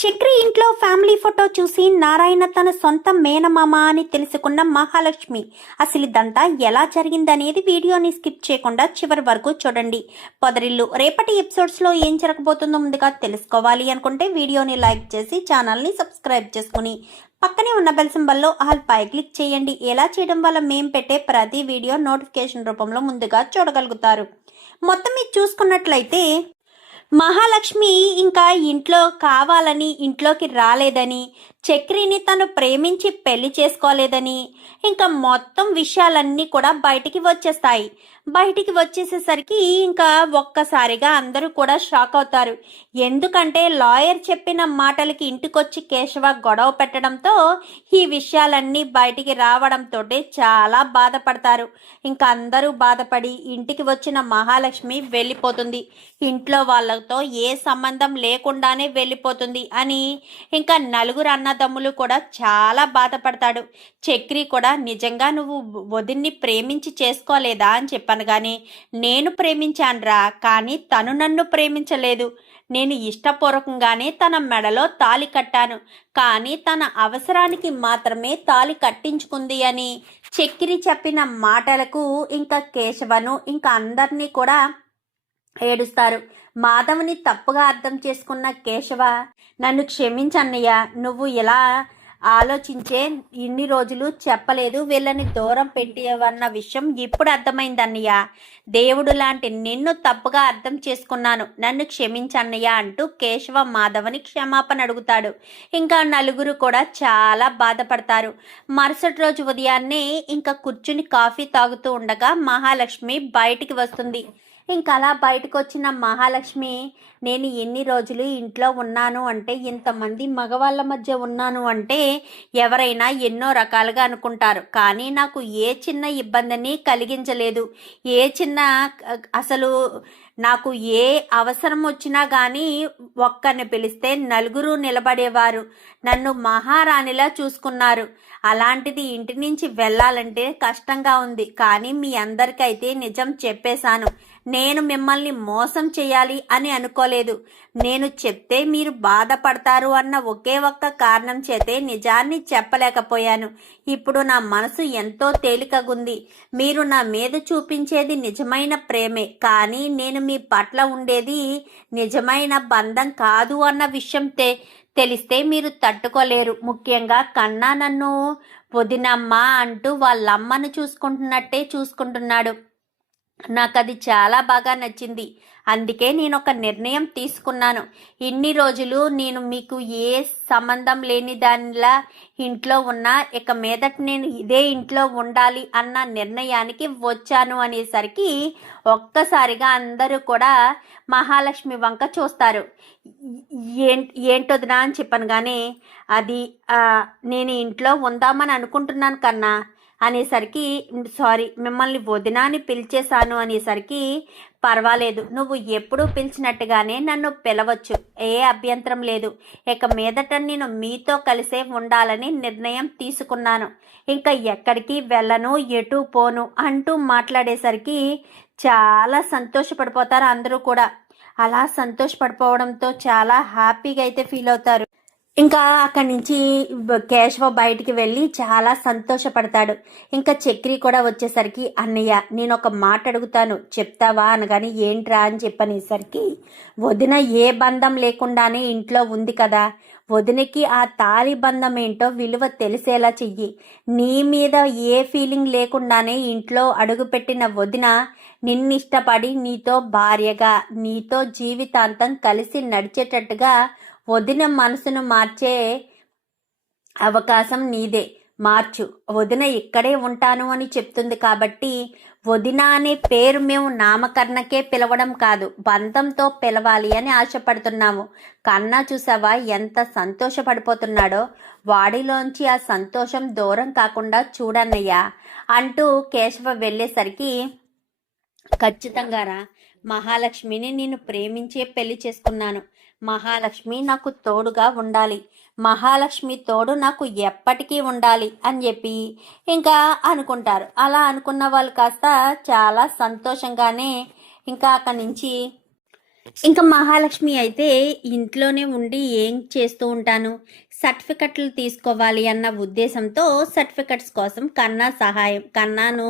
చక్రి ఇంట్లో family photo చూసి నారాయణ తన సొంత మేనమామ అని తెలుసుకున్న మహాలక్ష్మి అసలు ఇదంతా ఎలా జరిగిందనేది వీడియోని స్కిప్ చేయకుండా చివరి వరకు చూడండి. పొదరిల్లు రేపటి ఎపిసోడ్స్లో ఏం జరగబోతుందో ముందుగా తెలుసుకోవాలి అనుకుంటే వీడియోని లైక్ చేసి ఛానల్ని సబ్స్క్రైబ్ చేసుకుని పక్కనే ఉన్న బెల్ సింబల్లో ఆల్ పై క్లిక్ చేయండి. ఎలా చేయడం వల్ల మేము పెట్టే ప్రతి వీడియో నోటిఫికేషన్ రూపంలో ముందుగా చూడగలుగుతారు. మొత్తం మీరు చూసుకున్నట్లయితే మహాలక్ష్మి ఇంకా ఇంట్లో కావాలని ఇంట్లోకి రాలేదని, చక్రిని తను ప్రేమించి పెళ్లి చేసుకోలేదని ఇంకా మొత్తం విషయాలన్నీ కూడా బయటికి వచ్చేస్తాయి. బయటికి వచ్చేసేసరికి ఇంకా ఒక్కసారిగా అందరూ కూడా షాక్ అవుతారు. ఎందుకంటే లాయర్ చెప్పిన మాటలకి ఇంటికొచ్చి కేశవ గొడవ పెట్టడంతో ఈ విషయాలన్నీ బయటికి రావడంతో చాలా బాధపడతారు. ఇంకా అందరూ బాధపడి ఇంటికి వచ్చిన మహాలక్ష్మి వెళ్ళిపోతుంది. ఇంట్లో వాళ్ళతో ఏ సంబంధం లేకుండానే వెళ్ళిపోతుంది అని ఇంకా నలుగురు అన్నదమ్ములు కూడా చాలా బాధపడతాడు. చక్రి కూడా నిజంగా నువ్వు వదిన్ని ప్రేమించి చేసుకోలేదా అని చెప్పాను, కానీ నేను ప్రేమించానురా, కానీ తను నన్ను ప్రేమించలేదు. నేను ఇష్టపూర్వకంగానే తన మెడలో తాళి కట్టాను, కానీ తన అవసరానికి మాత్రమే తాళి కట్టించుకుంది అని చక్రి చెప్పిన మాటలకు ఇంకా కేశవను ఇంకా అందరినీ కూడా ఏడుస్తారు. మాధవ్ని తప్పుగా అర్థం చేసుకున్న కేశవ, నన్ను క్షమించన్నయ్య, నువ్వు ఇలా ఆలోచించే ఇన్ని రోజులు చెప్పలేదు, వీళ్ళని దూరం పెట్టేవన్న విషయం ఇప్పుడు అర్థమైంది అన్నయ్య. దేవుడు లాంటి నిన్ను తప్పుగా అర్థం చేసుకున్నాను, నన్ను క్షమించన్నయ్య అంటూ కేశవ మాధవని క్షమాపణ అడుగుతాడు. ఇంకా నలుగురు కూడా చాలా బాధపడతారు. మరుసటి రోజు ఉదయాన్నే ఇంకా కూర్చుని కాఫీ తాగుతూ ఉండగా మహాలక్ష్మి బయటికి వస్తుంది. ఇంకా అలా బయటకు వచ్చిన మహాలక్ష్మి, నేను ఎన్ని రోజులు ఇంట్లో ఉన్నాను అంటే, ఇంతమంది మగవాళ్ళ మధ్య ఉన్నాను అంటే ఎవరైనా ఎన్నో రకాలుగా అనుకుంటారు, కానీ నాకు ఏ చిన్న ఇబ్బందిని కలిగించలేదు. ఏ చిన్న అసలు నాకు ఏ అవసరం వచ్చినా కానీ ఒక్కరిని పిలిస్తే నలుగురు నిలబడేవారు, నన్ను మహారాణిలా చూసుకున్నారు. అలాంటిది ఇంటి నుంచి వెళ్ళాలంటే కష్టంగా ఉంది, కానీ మీ అందరికైతే నిజం చెప్పేశాను. నేను మిమ్మల్ని మోసం చేయాలి అని అనుకోలేదు. నేను చెప్తే మీరు బాధపడతారు అన్న ఒకే ఒక్క కారణం చేతే నిజాన్ని చెప్పలేకపోయాను. ఇప్పుడు నా మనసు ఎంతో తేలికగుంది. మీరు నా మీద చూపించేది నిజమైన ప్రేమే, కానీ నేను మీ పట్ల ఉండేది నిజమైన బంధం కాదు అన్న విషయం తెలిస్తే మీరు తట్టుకోలేరు. ముఖ్యంగా కన్నా నన్ను వదినమ్మ అంటూ వాళ్ళమ్మను చూసుకుంటున్నట్టే చూసుకుంటున్నాడు. నాకు అది చాలా బాగా నచ్చింది. అందుకే నేను ఒక నిర్ణయం తీసుకున్నాను. ఇన్ని రోజులు నేను మీకు ఏ సంబంధం లేని దానిలా ఇంట్లో ఉన్నా, ఇక మీదట నేను ఇదే ఇంట్లో ఉండాలి అన్న నిర్ణయానికి వచ్చాను అనేసరికి ఒక్కసారిగా అందరూ కూడా మహాలక్ష్మి వంక చూస్తారు. ఏంటొదినా అని చెప్పాను, కానీ అది నేను ఇంట్లో ఉందామని అనుకుంటున్నాను కన్నా అనేసరికి, సారీ మిమ్మల్ని వదినా అని పిలిచేశాను అనేసరికి, పర్వాలేదు, నువ్వు ఎప్పుడూ పిలిచినట్టుగానే నన్ను పిలవచ్చు, ఏ అభ్యంతరం లేదు. ఇక మీదట నేను మీతో కలిసే ఉండాలని నిర్ణయం తీసుకున్నాను. ఇంకా ఎక్కడికి వెళ్ళను, ఎటు పోను అంటూ మాట్లాడేసరికి చాలా సంతోషపడిపోతారు అందరూ కూడా. అలా సంతోషపడిపోవడంతో చాలా హ్యాపీగా అయితే ఫీల్ అవుతారు. ఇంకా అక్కడి నుంచి కేశవ బయటికి వెళ్ళి చాలా సంతోషపడతాడు. ఇంకా చక్రి కూడా వచ్చేసరికి, అన్నయ్య నేను ఒక మాట అడుగుతాను చెప్తావా అనగాని, ఏంట్రా అని చెప్పనేసరికి, వదిన ఏ బంధం లేకుండానే ఇంట్లో ఉంది కదా, వదినకి ఆ తాళి బంధం ఏంటో విలువ తెలిసేలా చెయ్యి. నీ మీద ఏ ఫీలింగ్ లేకుండానే ఇంట్లో అడుగుపెట్టిన వదిన నిన్నిష్టపడి నీతో భార్యగా, నీతో జీవితాంతం కలిసి నడిచేటట్టుగా వదిన మనసును మార్చే అవకాశం నీదే. మార్చు. వదిన ఇక్కడే ఉంటాను అని చెప్తుంది కాబట్టి వదిన అనే పేరు మేము నామకరణకే పిలవడం కాదు, బంధంతో పిలవాలి అని ఆశపడుతున్నాము. కన్నా చూసావా ఎంత సంతోషపడిపోతున్నాడో, వాడిలోంచి ఆ సంతోషం దూరం కాకుండా చూడన్నయ్యా అంటూ కేశవ వెళ్ళేసరికి, ఖచ్చితంగా రా, మహాలక్ష్మిని నేను ప్రేమించే పెళ్లి చేసుకున్నాను. మహాలక్ష్మి నాకు తోడుగా ఉండాలి, మహాలక్ష్మి తోడు నాకు ఎప్పటికీ ఉండాలి అని చెప్పి ఇంకా అనుకుంటారు. అలా అనుకున్న వాళ్ళు కాస్త చాలా సంతోషంగానే ఇంకా అక్కడి నుంచి ఇంకా మహాలక్ష్మి అయితే ఇంట్లోనే ఉండి ఏం చేస్తూ ఉంటాను, సర్టిఫికెట్లు తీసుకోవాలి అన్న ఉద్దేశంతో సర్టిఫికెట్స్ కోసం కన్నాను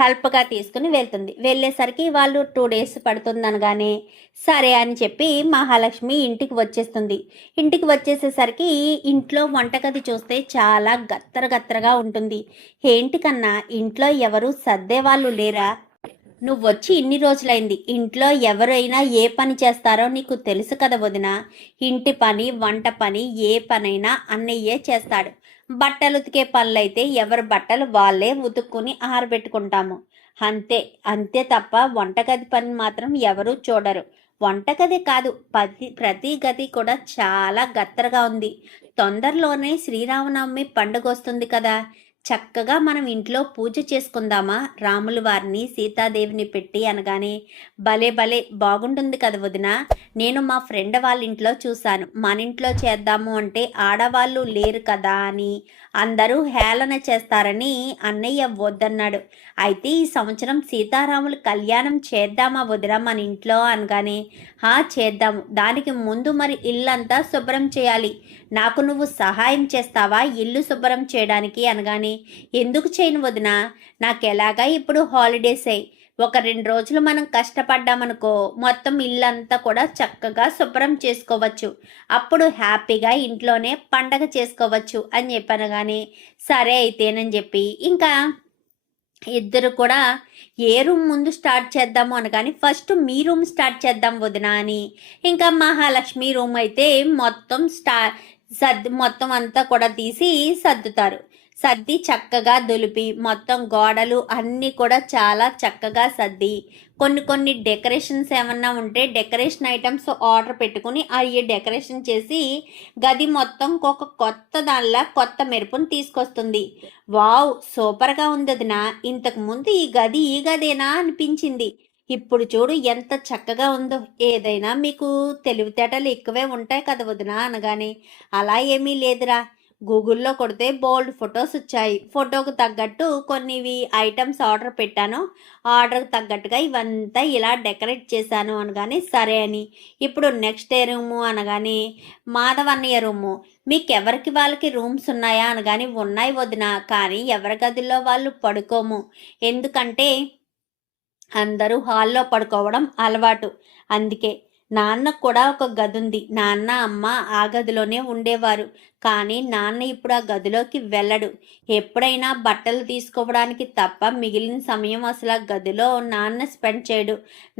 హెల్ప్గా తీసుకుని వెళ్తుంది. వెళ్ళేసరికి వాళ్ళు 2 days పడుతుందనగానే సరే అని చెప్పి మహాలక్ష్మి ఇంటికి వచ్చేస్తుంది. ఇంటికి వచ్చేసేసరికి ఇంట్లో వంటగది చూస్తే చాలా గత్తరగా ఉంటుంది. ఏంటి కన్నా, ఇంట్లో ఎవరు సర్దేవాళ్ళు లేరా? నువ్వొచ్చి ఇన్ని రోజులైంది. ఇంట్లో ఎవరైనా ఏ పని చేస్తారో నీకు తెలుసు కదా వదిన. ఇంటి పని, వంట పని, ఏ పనైనా అన్నయ్యే చేస్తాడు. బట్టలు ఉతికే పనులైతే ఎవరి బట్టలు వాళ్ళే ఉతుక్కుని ఆరబెట్టుకుంటాము. అంతే అంతే తప్ప వంటగది పని మాత్రం ఎవరూ చూడరు. వంటగది కాదు, ప్రతి గది కూడా చాలా గత్తరగా ఉంది. తొందరలోనే శ్రీరామనవమి పండుగ వస్తుంది కదా, చక్కగా మనం ఇంట్లో పూజ చేసుకుందామా, రాముల వారిని సీతాదేవిని పెట్టి అనగానే భలే భలే బాగుంటుంది కదా వదిన. నేను మా ఫ్రెండ్ వాళ్ళ ఇంట్లో చూశాను, మన ఇంట్లో చేద్దాము అంటే ఆడవాళ్ళు లేరు కదా అని అందరూ హేళన చేస్తారని అన్నయ్య వద్దన్నాడు. అయితే ఈ సంవత్సరం సీతారాముల కళ్యాణం చేద్దామా వదిన మన ఇంట్లో అనగానే చేద్దాము. దానికి ముందు మరి ఇల్లంతా శుభ్రం చేయాలి. నాకు నువ్వు సహాయం చేస్తావా ఇల్లు శుభ్రం చేయడానికి అనగానే ఎందుకు చేయను వదినా, నాకెలాగా ఇప్పుడు హాలిడేస్ అయ్యి 1-2 రోజులు మనం కష్టపడ్డామనుకో మొత్తం ఇల్లంతా కూడా చక్కగా శుభ్రం చేసుకోవచ్చు. అప్పుడు హ్యాపీగా ఇంట్లోనే పండగ చేసుకోవచ్చు అని చెప్పనగానే సరే అయితేనని చెప్పి ఇంకా ఇద్దరు కూడా ఏ రూమ్ ముందు స్టార్ట్ చేద్దాము అనగాని ఫస్ట్ మీ రూమ్ స్టార్ట్ చేద్దాం వదినా అని ఇంకా మహాలక్ష్మి రూమ్ అయితే మొత్తం మొత్తం అంతా కూడా తీసి సర్దుతారు. సర్ది చక్కగా దులిపి మొత్తం గోడలు అన్నీ కూడా చాలా చక్కగా సర్ది కొన్ని డెకరేషన్స్ ఏమన్నా ఉంటే డెకరేషన్ ఐటమ్స్ ఆర్డర్ పెట్టుకుని అవి డెకరేషన్ చేసి గది మొత్తం ఒక కొత్త దానిలా కొత్త మెరుపుని తీసుకొస్తుంది. వావ్, సూపర్గా ఉంది వదినా. ఇంతకుముందు ఈ గదేనా అనిపించింది. ఇప్పుడు చూడు ఎంత చక్కగా ఉందో. ఏదైనా మీకు తెలివితేటలు ఎక్కువే ఉంటాయి కదా వదినా అనగానే అలా ఏమీ లేదురా, గూగుల్లో కొడితే బోల్డ్ ఫొటోస్ వచ్చాయి, ఫోటోకు తగ్గట్టు కొన్ని ఐటమ్స్ ఆర్డర్ పెట్టాను, ఆర్డర్కి తగ్గట్టుగా ఇవంతా ఇలా డెకరేట్ చేశాను అనగానే సరే అని. ఇప్పుడు నెక్స్ట్ ఏ రూము అనగానే మాధవన్నయ్య రూము. మీకెవరికి వాళ్ళకి రూమ్స్ ఉన్నాయా అనగానే ఉన్నాయి వదినా, కానీ ఎవరి గదిలో వాళ్ళు పడుకోము. ఎందుకంటే అందరూ హాల్లో పడుకోవడం అలవాటు. అందుకే నాన్నకు కూడా ఒక గది ఉంది. నాన్న అమ్మ ఆ గదిలోనే ఉండేవారు. కానీ నాన్న ఇప్పుడు ఆ గదిలోకి వెళ్ళడు. ఎప్పుడైనా బట్టలు తీసుకోవడానికి తప్ప మిగిలిన సమయం అసలు ఆ గదిలో నాన్న స్పెండ్ చేయడు.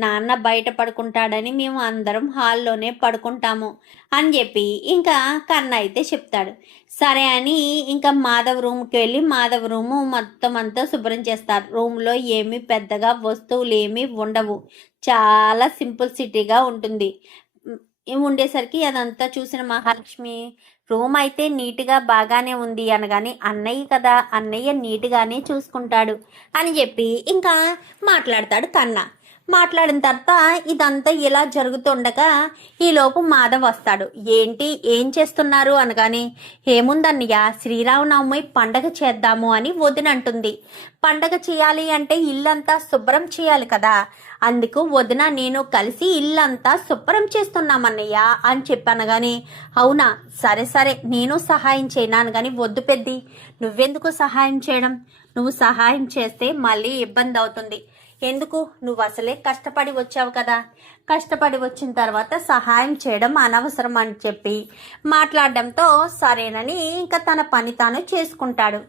నాన్న బయట పడుకుంటాడని మేము అందరం హాల్లోనే పడుకుంటాము అని చెప్పి ఇంకా కన్న అయితే చెప్తాడు. సరే అని ఇంకా మాధవ్ రూమ్కి వెళ్ళి మాధవ్ రూము మొత్తం అంతా శుభ్రం చేస్తారు. రూమ్లో ఏమీ పెద్దగా వస్తువులు ఏమీ ఉండవు, చాలా సింపుల్ సిటీగా ఉంటుంది. ఉండేసరికి అదంతా చూసిన మహాలక్ష్మి రూమ్ అయితే నీట్గా బాగానే ఉంది అనగానే అన్నయ్య కదా, అన్నయ్య నీట్గానే చూసుకుంటాడు అని చెప్పి ఇంకా మాట్లాడతాడు కన్నా. మాట్లాడిన తర్వాత ఇదంతా ఇలా జరుగుతుండగా ఈలోపు మాధవ్ వస్తాడు. ఏం చేస్తున్నారు అనగానే ఏముందన్నయ్య, శ్రీరామనవమి పండగ చేద్దాము అని వదినంటుంది. పండగ చేయాలి అంటే ఇల్లంతా శుభ్రం చేయాలి కదా, అందుకు వదిన నేను కలిసి ఇల్లంతా శుభ్రం చేస్తున్నామన్నయ్య అని చెప్పనగానే అవునా, సరే నేను సహాయం చేయనాను కానీ వద్దు పెద్ది, నువ్వెందుకు సహాయం చేయడం, నువ్వు సహాయం చేస్తే మళ్ళీ ఇబ్బంది అవుతుంది. ఎందుకు, నువ్వు అసలే కష్టపడి వచ్చావు కదా, కష్టపడి వచ్చిన తర్వాత సహాయం చేయడం అనవసరం అని చెప్పి మాట్లాడడంతో సరేనని ఇంకా తన పని తాను చేసుకుంటాడు.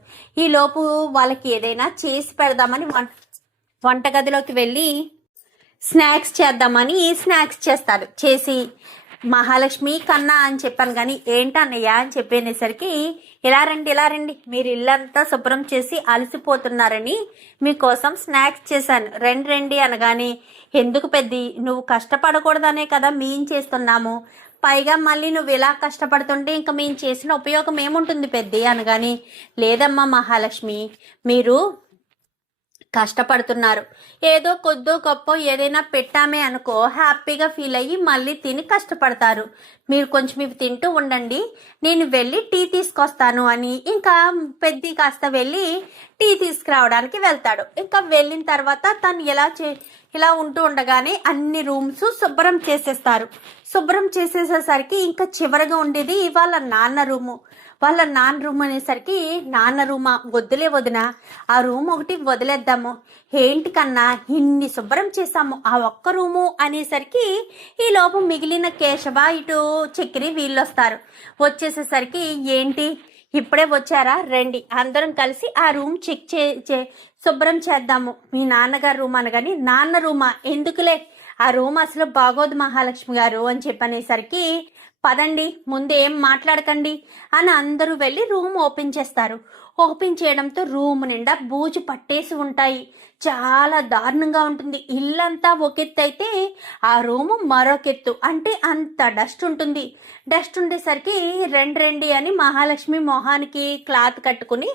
ఈలోపు వాళ్ళకి ఏదైనా చేసి పెడదామని వంటగదిలోకి వెళ్ళి స్నాక్స్ చేద్దామని స్నాక్స్ చేస్తాడు. చేసి మహాలక్ష్మి కన్నా అని చెప్పాను కానీ ఏంటన్నయ్య అని చెప్పేసరికి ఇలా రండి, మీరు ఇల్లంతా శుభ్రం చేసి అలసిపోతున్నారని మీకోసం స్నాక్స్ చేశాను, రండి అనగానే ఎందుకు పెద్ది, నువ్వు కష్టపడకూడదనే కదా మేం చేస్తున్నాము, పైగా మళ్ళీ నువ్వు ఇలా కష్టపడుతుంటే ఇంకా మేము చేసిన ఉపయోగం ఏముంటుంది పెద్ది అనగానే లేదమ్మా మహాలక్ష్మి, మీరు కష్టపడుతున్నారు, ఏదో కొద్దో గొప్ప ఏదైనా పెట్టామే అనుకో హ్యాపీగా ఫీల్ అయ్యి మళ్ళీ తిని కష్టపడతారు. మీరు కొంచెం ఇవి తింటూ ఉండండి, నేను వెళ్ళి టీ తీసుకొస్తాను అని ఇంకా పెద్ద కాస్త వెళ్ళి టీ తీసుకురావడానికి వెళ్తాడు. ఇంకా వెళ్ళిన తర్వాత తను ఇలా ఉంటూ ఉండగానే అన్ని రూమ్స్ శుభ్రం చేసేస్తారు. శుభ్రం చేసేసేసరికి ఇంకా చివరగా ఉండేది వాళ్ళ నాన్న రూము. వాళ్ళ నాన్న రూమ్ అనేసరికి, నాన్న రూమా వద్దులే వదిన, ఆ రూమ్ ఒకటి వదిలేద్దాము, ఏంటి కన్నా ఇన్ని శుభ్రం చేసాము ఆ ఒక్క రూము అనేసరికి ఈ లోపు మిగిలిన కేశవ ఇటు చక్రి వీళ్ళు వస్తారు. వచ్చేసేసరికి ఏంటి ఇప్పుడే వచ్చారా, రండి అందరం కలిసి ఆ రూమ్ చెక్ శుభ్రం చేద్దాము. మీ నాన్నగారు రూమ్ అనగాని, నాన్న రూమా ఎందుకులే, ఆ రూమ్ అసలు బాగోదు మహాలక్ష్మి గారు అని చెప్పనేసరికి, పదండి ముందు ఏం మాట్లాడకండి అని అందరూ వెళ్ళి రూమ్ ఓపెన్ చేస్తారు. ఓపెన్ చేయడంతో రూమ్ నిండా బూజు పట్టేసి ఉంటాయి. చాలా దారుణంగా ఉంటుంది. ఇల్లంతా ఒకెత్తు అయితే ఆ రూము మరొకెత్తు, అంటే అంత డస్ట్ ఉంటుంది. డస్ట్ ఉండేసరికి రండి అని మహాలక్ష్మి మొహానికి క్లాత్ కట్టుకుని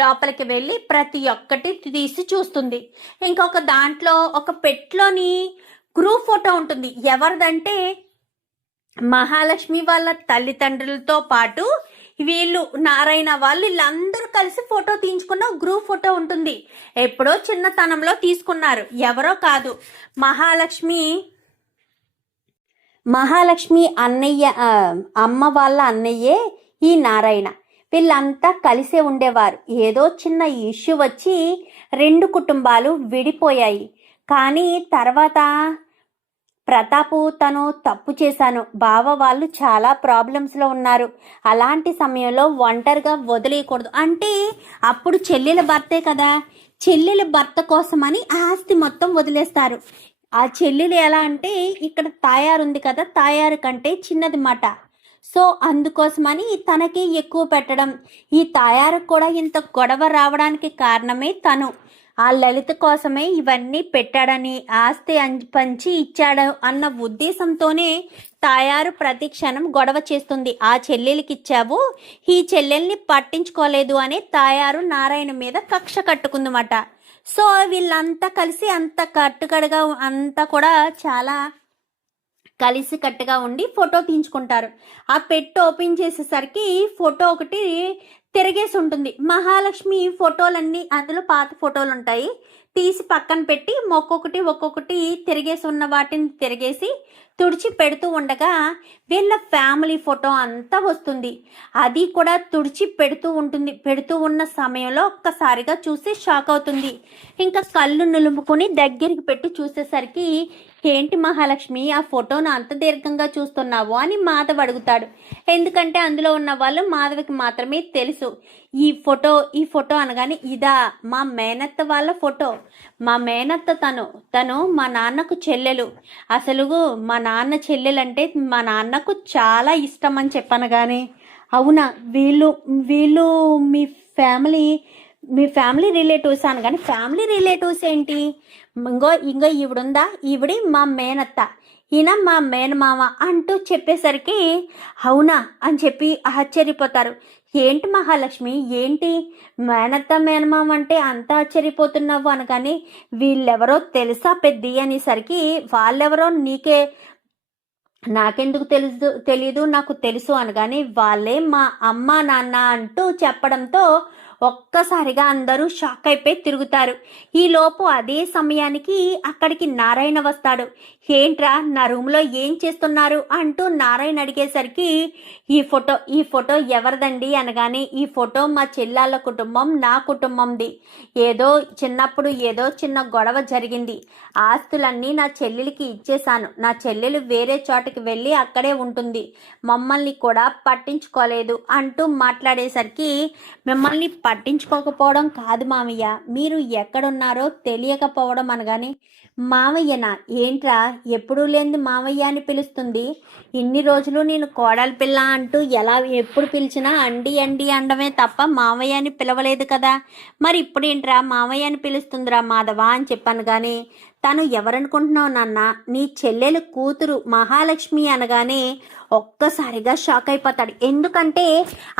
లోపలికి వెళ్ళి ప్రతి ఒక్కటి తీసి చూస్తుంది. ఇంకొక దాంట్లో ఒక పెట్లోని గ్రూప్ ఫోటో ఉంటుంది. ఎవరిదంటే మహాలక్ష్మి వాళ్ళ తల్లిదండ్రులతో పాటు వీళ్ళు నారాయణ వాళ్ళు వీళ్ళందరూ కలిసి ఫోటో తీయించుకున్న గ్రూప్ ఫోటో ఉంటుంది. ఎప్పుడో చిన్నతనంలో తీసుకున్నారు, ఎవరో కాదు, మహాలక్ష్మి అన్నయ్య, అమ్మ వాళ్ళ అన్నయ్యే ఈ నారాయణ. వీళ్ళంతా కలిసే ఉండేవారు. ఏదో చిన్న ఇష్యూ వచ్చి 2 కుటుంబాలు విడిపోయాయి. కానీ తర్వాత ప్రతాపు తను తప్పు చేశాను, బావ వాళ్ళు చాలా ప్రాబ్లమ్స్లో ఉన్నారు, అలాంటి సమయంలో ఒంటరిగా వదిలేయకూడదు అంటే, అప్పుడు చెల్లెల భర్తే కదా, చెల్లెల భర్త కోసమని ఆస్తి మొత్తం వదిలేస్తారు. ఆ చెల్లెలు ఎలా అంటే, ఇక్కడ తాయారుంది కదా, తాయారు కంటే చిన్నది మాట. సో అందుకోసమని తనకి ఎక్కువ పెట్టడం. ఈ తాయారు కూడా ఇంత గొడవ రావడానికి కారణమే తను. ఆ లలిత కోసమే ఇవన్నీ పెట్టాడని, ఆస్తి పంచి ఇచ్చాడు అన్న ఉద్దేశంతోనే తాయారు ప్రతి క్షణం గొడవ చేస్తుంది. ఆ చెల్లెలికి ఇచ్చావు, ఈ చెల్లెల్ని పట్టించుకోలేదు అని తాయారు నారాయణ మీద కక్ష కట్టుకుందన్నమాట. సో వీళ్ళంతా కలిసి అంత కట్టుకడగా అంతా కూడా చాలా కలిసి కట్టుగా ఉండి ఫోటో తీయించుకుంటారు. ఆ పెట్టు ఓపెన్ చేసేసరికి ఫోటో ఒకటి తిరిగేసి ఉంటుంది. మహాలక్ష్మి ఫోటోలన్నీ అందులో పాత ఫోటోలు ఉంటాయి, తీసి పక్కన పెట్టి ఒక్కొక్కటి తిరిగేసి ఉన్న వాటిని తిరిగేసి తుడిచి పెడుతూ ఉండగా వీళ్ళ ఫ్యామిలీ ఫోటో అంతా వస్తుంది. అది కూడా తుడిచి పెడుతూ ఉంటుంది. పెడుతూ ఉన్న సమయంలో ఒక్కసారిగా చూసి షాక్ అవుతుంది. ఇంకా కళ్ళు నులుముకొని దగ్గరికి పెట్టి చూసేసరికి, ఏంటి మహాలక్ష్మి ఆ ఫోటోను అంత దీర్ఘంగా చూస్తున్నావు అని మాధవ్ అడుగుతాడు. ఎందుకంటే అందులో ఉన్న వాళ్ళు మాధవికి మాత్రమే తెలుసు. ఈ ఫోటో అనగానే, ఇదా మా మేనత్త వాళ్ళ ఫోటో, మా మేనత్త తను మా నాన్నకు చెల్లెలు, అసలు మా నాన్న చెల్లెలంటే మా నాన్నకు చాలా ఇష్టం అని చెప్పాను. కానీ అవునా, వీళ్ళు మీ ఫ్యామిలీ రిలేటివ్స్ అని. కానీ ఫ్యామిలీ రిలేటివ్స్ ఏంటి, ఇంకో ఈవిడుందా, ఈవిడి మా మేనత్త, ఈయన మా మేనమామ అంటూ చెప్పేసరికి, అవునా అని చెప్పి ఆశ్చర్యపోతారు. ఏంటి మహాలక్ష్మి, ఏంటి మేనత్త మేనమామ అంటే అంత ఆశ్చర్యపోతున్నావు అనగానే, వీళ్ళెవరో తెలుసా పెద్ది అనేసరికి, వాళ్ళెవరో నాకెందుకు తెలీదు, నాకు తెలుసు అనగానే, వాళ్ళే మా అమ్మ నాన్న అంటూ చెప్పడంతో ఒక్కసారిగా అందరూ షాక్ అయిపోయి తిరుగుతారు. ఈ లోపు అదే సమయానికి అక్కడికి నారాయణ వస్తాడు. ఏంట్రా నా రూమ్లో ఏం చేస్తున్నారు అంటూ నారాయణ అడిగేసరికి, ఈ ఫోటో ఎవరిదండి అనగానే, ఈ ఫోటో మా చెల్లెళ్ళ కుటుంబం, నా కుటుంబంది. చిన్నప్పుడు ఏదో చిన్న గొడవ జరిగింది, ఆస్తులన్నీ నా చెల్లెలికి ఇచ్చేశాను, నా చెల్లెలు వేరే చోటకి వెళ్ళి అక్కడే ఉంటుంది, మమ్మల్ని కూడా పట్టించుకోలేదు అంటూ మాట్లాడేసరికి, మిమ్మల్ని పట్టించుకోకపోవడం కాదు మామయ్య, మీరు ఎక్కడున్నారో తెలియకపోవడం అనగానే, మామయ్యనా ఏంట్రా ఎప్పుడూ లేనిది మామయ్య అని పిలుస్తుంది, ఇన్ని రోజులు నేను కోడలి పిల్ల అంటూ ఎప్పుడు పిలిచినా అండి అండమే తప్ప మామయ్య అని పిలవలేదు కదా, మరి ఇప్పుడేంట్రా మామయ్య అని పిలుస్తుందిరా మాధవ అని చెప్పాను. కానీ తను ఎవరనుకుంటున్నావు నాన్న, నీ చెల్లెలు కూతురు మహాలక్ష్మి అనగానే ఒక్కసారిగా షాక్ అయిపోతాడు. ఎందుకంటే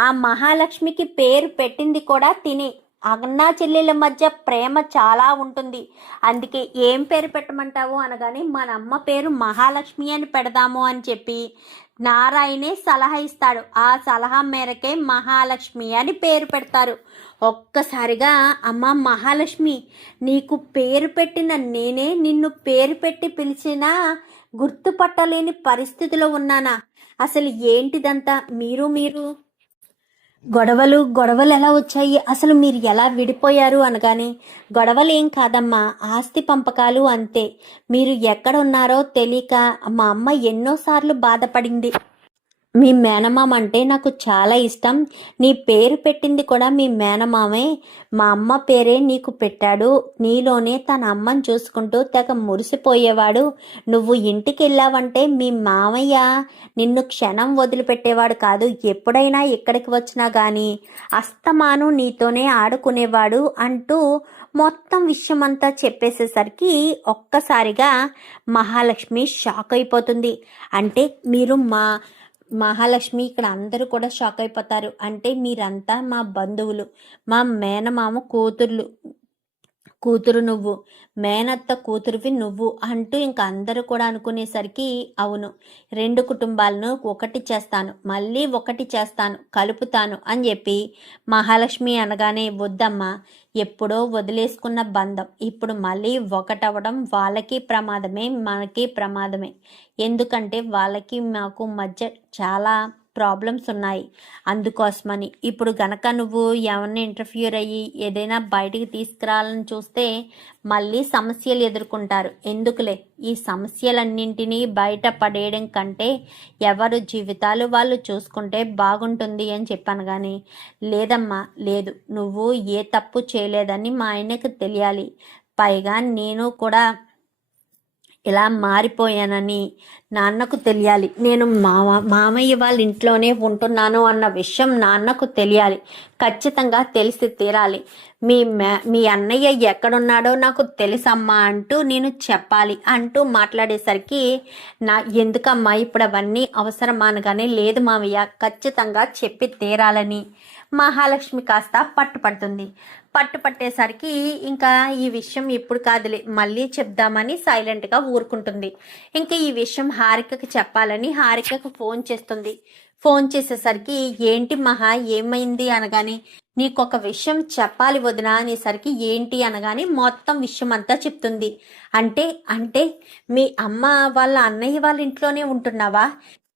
ఆ మహాలక్ష్మికి పేరు పెట్టింది కూడా తిని. అన్నా చెల్లెల మధ్య ప్రేమ చాలా ఉంటుంది, అందుకే ఏం పేరు పెట్టమంటావు అనగానే, మన అమ్మ పేరు మహాలక్ష్మి అని పెడదాము అని చెప్పి నారాయణే సలహా ఇస్తాడు. ఆ సలహా మేరకే మహాలక్ష్మి అని పేరు పెడతారు. ఒక్కసారిగా అమ్మ మహాలక్ష్మి, నీకు పేరు పెట్టిన నేనే నిన్ను పేరు పెట్టి పిలిచినా గుర్తుపట్టలేని పరిస్థితిలో ఉన్నానా? అసలు ఏంటిదంతా? మీరు గొడవలు ఎలా వచ్చాయి? అసలు మీరు ఎలా విడిపోయారు అనగానే, గొడవలు ఏం కాదమ్మా, ఆస్తి పంపకాలు అంతే. మీరు ఎక్కడ ఉన్నారో తెలియక మా అమ్మ ఎన్నోసార్లు బాధపడింది. మీ మేనమామ అంటే నాకు చాలా ఇష్టం. నీ పేరు పెట్టింది కూడా మీ మేనమామే. మా అమ్మ పేరే నీకు పెట్టాడు. నీలోనే తన అమ్మని చూసుకుంటూ తెగ మురిసిపోయేవాడు. నువ్వు ఇంటికి వెళ్ళావంటే మీ మామయ్య నిన్ను క్షణం వదిలిపెట్టేవాడు కాదు. ఎప్పుడైనా ఇక్కడికి వచ్చినా కానీ అస్తమాను నీతోనే ఆడుకునేవాడు అంటూ మొత్తం విషయమంతా చెప్పేసేసరికి ఒక్కసారిగా మహాలక్ష్మి షాక్ అయిపోతుంది. అంటే మీరు మహాలక్ష్మి, ఇక్కడ అందరూ కూడా షాక్ అయిపోతారు. అంటే మీరంతా మా బంధువులు, మా మేనమామ కూతురు నువ్వు, మేనత్త కూతురువి నువ్వు అంటూ ఇంక అందరూ కూడా అనుకునేసరికి, అవును, 2 కుటుంబాలను ఒకటి చేస్తాను, మళ్ళీ ఒకటి చేస్తాను, కలుపుతాను అని చెప్పి మహాలక్ష్మి అనగానే, వద్దమ్మా, ఎప్పుడో వదిలేసుకున్న బంధం ఇప్పుడు మళ్ళీ ఒకటవడం వాళ్ళకి ప్రమాదమే, మనకి ప్రమాదమే. ఎందుకంటే వాళ్ళకి మాకు మధ్య చాలా ప్రాబ్లమ్స్ ఉన్నాయి. అందుకోసమని ఇప్పుడు గనక నువ్వు ఏమన్నా ఇంటర్ఫియర్ అయ్యి ఏదైనా బయటికి తీసుకురావాలని చూస్తే మళ్ళీ సమస్యలు ఎదుర్కొంటారు. ఎందుకులే, ఈ సమస్యలన్నింటినీ బయట పడేయడం కంటే ఎవరు జీవితాలు వాళ్ళు చూసుకుంటే బాగుంటుంది అని చెప్పాను. కానీ లేదమ్మా, లేదు, నువ్వు ఏ తప్పు చేయలేదని మా ఆయనకు తెలియాలి. పైగా నేను కూడా ఇలా మారిపోయానని నాన్నకు తెలియాలి. నేను మామయ్య వాళ్ళ ఇంట్లోనే ఉంటున్నాను అన్న విషయం నాన్నకు తెలియాలి. ఖచ్చితంగా తెలిసి తీరాలి. మీ అన్నయ్య ఎక్కడున్నాడో నాకు తెలుసమ్మా అంటూ నేను చెప్పాలి అంటూ మాట్లాడేసరికి, ఎందుకమ్మా ఇప్పుడు అవన్నీ అవసరమా అనగానే, లేదు మామయ్య, ఖచ్చితంగా చెప్పి తీరాలని మహాలక్ష్మి కాస్త పట్టుపట్టేసరికి ఇంకా ఈ విషయం ఇప్పుడు కాదులే, మళ్ళీ చెప్దామని సైలెంట్గా ఊరుకుంటుంది. ఇంకా ఈ విషయం హారికకి చెప్పాలని హారికకు ఫోన్ చేస్తుంది. ఫోన్ చేసేసరికి, ఏంటి మహా, ఏమైంది అనగానే, నీకొక విషయం చెప్పాలి వదిన అనేసరికి, ఏంటి అనగానే మొత్తం విషయం అంతా చెప్తుంది. అంటే మీ అమ్మ వాళ్ళ అన్నయ్య వాళ్ళ ఇంట్లోనే ఉంటున్నావా?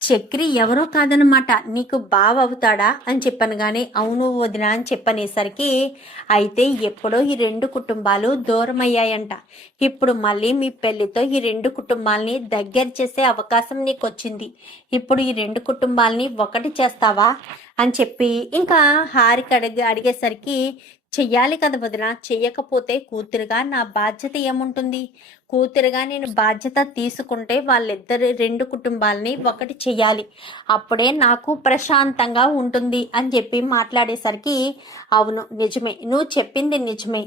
చక్రి ఎవరో కాదనమాట, నీకు బావ అవుతాడా అని చెప్పాను. కానీ అవును వదిన అని చెప్పనేసరికి, అయితే ఎప్పుడో ఈ 2 కుటుంబాలు దూరం అయ్యాయంట. ఇప్పుడు మళ్ళీ మీ పెళ్లితో ఈ 2 కుటుంబాలని దగ్గర చేసే అవకాశం నీకు వచ్చింది. ఇప్పుడు ఈ 2 కుటుంబాలని ఒకటి చేస్తావా అని చెప్పి ఇంకా హారిక అడిగేసరికి, చెయ్యాలి కదా వదిన, చెయ్యకపోతే కూతురుగా నా బాధ్యత ఏముంటుంది? కూతురుగా నేను బాధ్యత తీసుకుంటే వాళ్ళిద్దరు 2 కుటుంబాలని ఒకటి చెయ్యాలి. అప్పుడే నాకు ప్రశాంతంగా ఉంటుంది అని చెప్పి మాట్లాడేసరికి, అవును నిజమే, నువ్వు చెప్పింది నిజమే.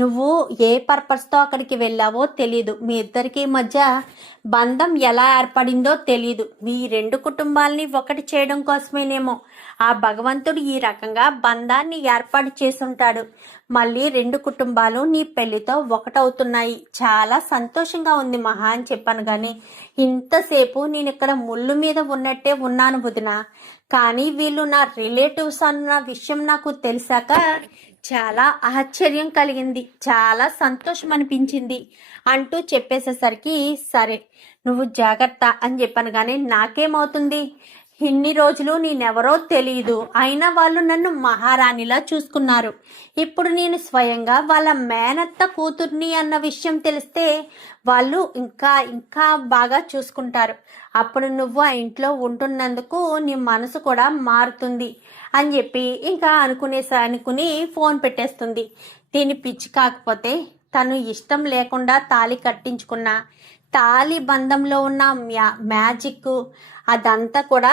నువ్వు ఏ పర్పస్తో అక్కడికి వెళ్ళావో తెలీదు. మీ ఇద్దరికి మధ్య బంధం ఎలా ఏర్పడిందో తెలీదు. మీ 2 కుటుంబాలని ఒకటి చేయడం కోసమేనేమో ఆ భగవంతుడు ఈ రకంగా బంధాన్ని ఏర్పాటు చేసుంటాడు. మళ్ళీ 2 కుటుంబాలు నీ పెళ్లితో ఒకటవుతున్నాయి. చాలా సంతోషంగా ఉంది మహా అని చెప్పాను. కానీ ఇంతసేపు నేను ఇక్కడ ముళ్ళు మీద ఉన్నట్టే ఉన్నాను వదిన. కానీ వీళ్ళు నా రిలేటివ్స్ అన్న విషయం నాకు తెలిసాక చాలా ఆశ్చర్యం కలిగింది, చాలా సంతోషం అనిపించింది అంటూ చెప్పేసేసరికి, సరే నువ్వు జాగ్రత్త అని చెప్పాను. కానీ నాకేమవుతుంది, ఇన్ని రోజులు నేనెవరో తెలియదు, అయినా వాళ్ళు నన్ను మహారాణిలా చూసుకున్నారు. ఇప్పుడు నేను స్వయంగా వాళ్ళ మేనత్త కూతుర్ని అన్న విషయం తెలిస్తే వాళ్ళు ఇంకా ఇంకా బాగా చూసుకుంటారు. అప్పుడు నువ్వు ఆ ఇంట్లో ఉంటున్నందుకు నీ మనసు కూడా మారుతుంది అని చెప్పి ఇంకా అనుకుని ఫోన్ పెట్టేస్తుంది. దీని పిచ్చి కాకపోతే తను ఇష్టం లేకుండా తాళి కట్టించుకున్న తాళి బంధంలో ఉన్న మ్యాజిక్ అదంతా కూడా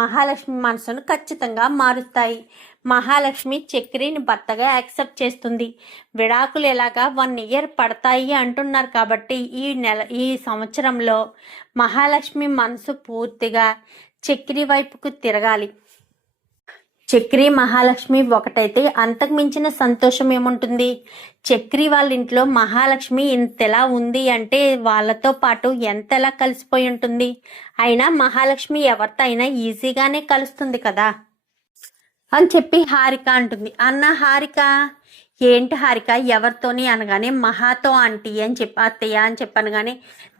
మహాలక్ష్మి మనసును ఖచ్చితంగా మారుస్తాయి. మహాలక్ష్మి చక్రిని భర్తగా యాక్సెప్ట్ చేస్తుంది. విడాకులు ఎలాగా 1 ఇయర్ పడతాయి అంటున్నారు కాబట్టి ఈ సంవత్సరంలో మహాలక్ష్మి మనసు పూర్తిగా చక్రి వైపుకు తిరగాలి. చక్రి మహాలక్ష్మి ఒకటైతే అంతకు మించిన సంతోషం ఏముంటుంది. చక్రి వాళ్ళ ఇంట్లో మహాలక్ష్మి ఇంతలా ఉంది అంటే వాళ్ళతో పాటు ఎంతలా కలిసిపోయి ఉంటుంది. అయినా మహాలక్ష్మి ఎవరితో అయినా ఈజీగానే కలుస్తుంది కదా అని చెప్పి హారిక అంటుంది. అన్న హారిక, ఏంటి హారిక ఎవరితోని అనగానే మహాతో ఆంటీ అని చెప్పి అత్తయ్య అని చెప్పాను. కానీ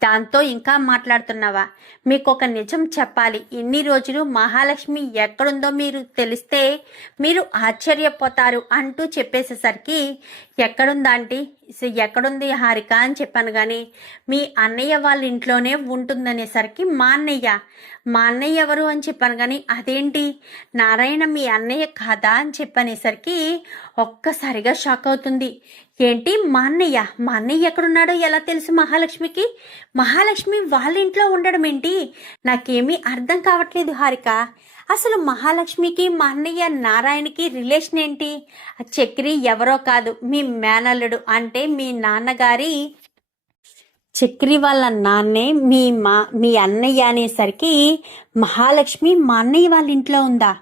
దాంతో ఇంకా మాట్లాడుతున్నావా? మీకు ఒక నిజం చెప్పాలి. ఇన్ని రోజులు మహాలక్ష్మి ఎక్కడుందో మీరు తెలిస్తే మీరు ఆశ్చర్యపోతారు అంటూ చెప్పేసేసరికి ఎక్కడుందా ఆంటీ, ఎక్కడుంది హారిక అని చెప్పాను. కానీ మీ అన్నయ్య వాళ్ళ ఇంట్లోనే ఉంటుందనేసరికి మా అన్నయ్య ఎవరు అని చెప్పాను. కానీ అదేంటి నారాయణ మీ అన్నయ్య కాదా అని చెప్పనేసరికి ఒక్కసారిగా షాక్ అవుతుంది. ఏంటి మా అన్నయ్య ఎక్కడున్నాడో ఎలా తెలుసు మహాలక్ష్మికి? మహాలక్ష్మి వాళ్ళ ఇంట్లో ఉండడం ఏంటి? నాకేమీ అర్థం కావట్లేదు హారిక. అసలు మహాలక్ష్మికి మా అన్నయ్య నారాయణకి రిలేషన్ ఏంటి? చక్రి ఎవరో కాదు, మీ మేనల్లుడు, అంటే మీ నాన్నగారి చక్రి వాళ్ళ నాన్నే మీ అన్నయ్య అనేసరికి మహాలక్ష్మి మా అన్నయ్య వాళ్ళ ఇంట్లో ఉందా?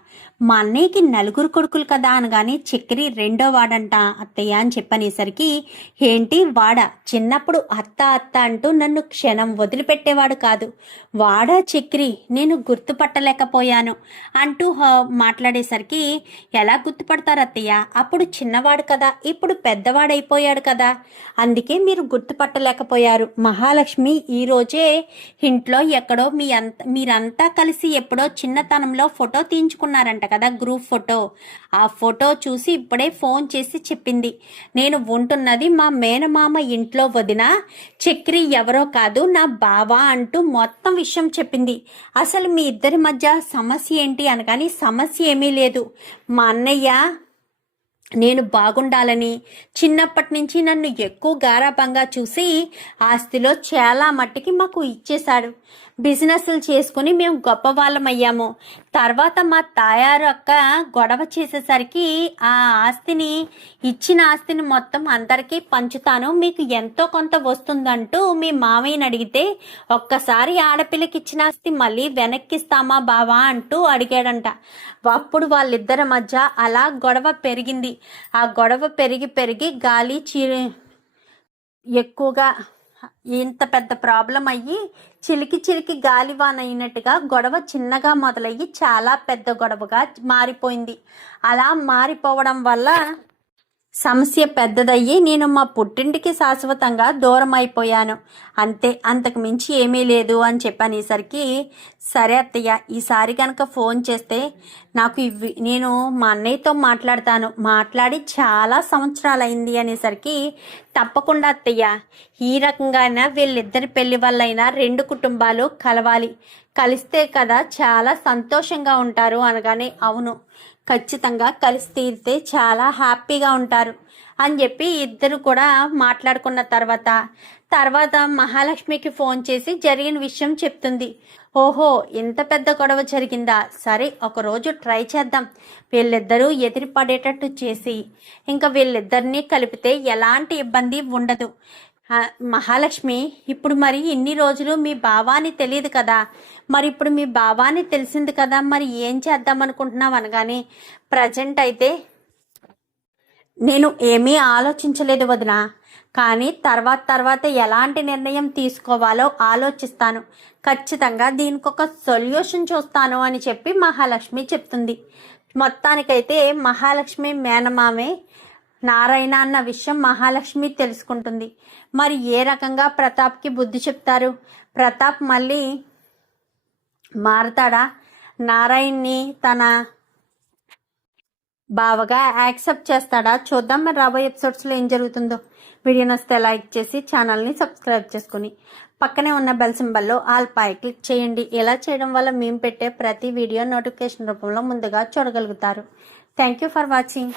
మా అన్నయ్యకి నలుగురు కొడుకులు కదా అనగానే చక్రి రెండో వాడంట అత్తయ్య అని చెప్పనేసరికి ఏంటి వాడా? చిన్నప్పుడు అత్త అంటూ నన్ను క్షణం వదిలిపెట్టేవాడు కాదు. వాడా చక్రి? నేను గుర్తుపట్టలేకపోయాను అంటూ మాట్లాడేసరికి ఎలా గుర్తుపడతారు అత్తయ్య? అప్పుడు చిన్నవాడు కదా, ఇప్పుడు పెద్దవాడైపోయాడు కదా, అందుకే మీరు గుర్తుపట్టలేకపోయారు. మహాలక్ష్మి ఈరోజే ఇంట్లో ఎక్కడో మీరంతా కలిసి ఎప్పుడో చిన్నతనంలో ఫోటో తీయించుకున్నారంట కదా, గ్రూప్ ఫోటో. ఆ ఫోటో చూసి ఇప్పుడే ఫోన్ చేసి చెప్పింది, నేను ఉంటున్నది మా మేనమామ ఇంట్లో వదిన, చక్రి ఎవరో కాదు నా బావ అంటూ మొత్తం విషయం చెప్పింది. అసలు మీ ఇద్దరి మధ్య సమస్య ఏంటి అనగాని సమస్య ఏమీ లేదు. మా అన్నయ్య నేను బాగుండాలని చిన్నప్పటి నుంచి నన్ను ఎక్కువ గారాబంగా చూసి ఆస్తిలో చాలా మట్టికి మాకు ఇచ్చేశాడు. బిజినెస్లు చేసుకుని మేము గొప్ప వాళ్ళం అయ్యాము. తర్వాత మా తాయారు అక్క గొడవ చేసేసరికి ఆ ఇచ్చిన ఆస్తిని మొత్తం అందరికీ పంచుతాను, మీకు ఎంతో కొంత వస్తుందంటూ మీ మామయ్యని అడిగితే ఒక్కసారి ఆడపిల్లకి ఇచ్చిన ఆస్తి మళ్ళీ వెనక్కిస్తామా బావా అంటూ అడిగాడంట. అప్పుడు వాళ్ళిద్దరి మధ్య అలా గొడవ పెరిగింది. ఆ గొడవ పెరిగి గాలి ఎక్కువగా ఇంత పెద్ద ప్రాబ్లం అయ్యి చిలికి గాలివాన అయినట్టుగా గొడవ చిన్నగా మొదలయ్యి చాలా పెద్ద గొడవగా మారిపోయింది. అలా మారిపోవడం వల్ల సమస్య పెద్దదయ్యి నేను మా పుట్టింటికి శాశ్వతంగా దూరం అయిపోయాను, అంతే, అంతకు మించి ఏమీ లేదు అని చెప్పనేసరికి సరే అత్తయ్య, ఈసారి కనుక ఫోన్ చేస్తే నాకు నేను మా అన్నయ్యతో మాట్లాడి చాలా సంవత్సరాలు అయింది అనేసరికి తప్పకుండా అత్తయ్య, ఈ రకంగా వీళ్ళిద్దరి పెళ్లి వల్లైనా రెండు కుటుంబాలు కలవాలి, కలిస్తే కదా చాలా సంతోషంగా ఉంటారు అనగానే అవును, ఖచ్చితంగా కలిసి తీరితే చాలా హ్యాపీగా ఉంటారు అని చెప్పి ఇద్దరు కూడా మాట్లాడుకున్న తర్వాత మహాలక్ష్మికి ఫోన్ చేసి జరిగిన విషయం చెప్తుంది. ఓహో, ఇంత పెద్ద గొడవ జరిగిందా? సరే, ఒకరోజు ట్రై చేద్దాం, వీళ్ళిద్దరూ ఎదిరి పడేటట్టు చేసి ఇంకా వీళ్ళిద్దరినీ కలిపితే ఎలాంటి ఇబ్బంది ఉండదు. మహాలక్ష్మి, ఇప్పుడు మరి ఇన్ని రోజులు మీ భావాన్ని తెలియదు కదా, మరి ఇప్పుడు మీ భావాన్ని తెలిసింది కదా, మరి ఏం చేద్దాం అనుకుంటున్నావు అనగానే ప్రజెంట్ అయితే నేను ఏమీ ఆలోచించలేదు వదిన, కానీ తర్వాత ఎలాంటి నిర్ణయం తీసుకోవాలో ఆలోచిస్తాను, ఖచ్చితంగా దీనికి ఒక సొల్యూషన్ చూస్తాను అని చెప్పి మహాలక్ష్మి చెప్తుంది. మొత్తానికైతే మహాలక్ష్మి మేనమామే నారాయణ అన్న విషయం మహాలక్ష్మి తెలుసుకుంటుంది. మరి ఏ రకంగా ప్రతాప్కి బుద్ధి చెప్తారు? ప్రతాప్ మళ్ళీ మారతాడా? నారాయణ్ని తన బావగా యాక్సెప్ట్ చేస్తాడా? చూద్దాం మరి రాబోయే ఎపిసోడ్స్లో ఏం జరుగుతుందో. వీడియో నచ్చితే లైక్ చేసి ఛానల్ని సబ్స్క్రైబ్ చేసుకుని పక్కనే ఉన్న బెల్ సింబల్లో ఆల్ పై క్లిక్ చేయండి. ఇలా చేయడం వల్ల మేము పెట్టే ప్రతి వీడియో నోటిఫికేషన్ రూపంలో ముందుగా చూడగలుగుతారు. Thank you for watching.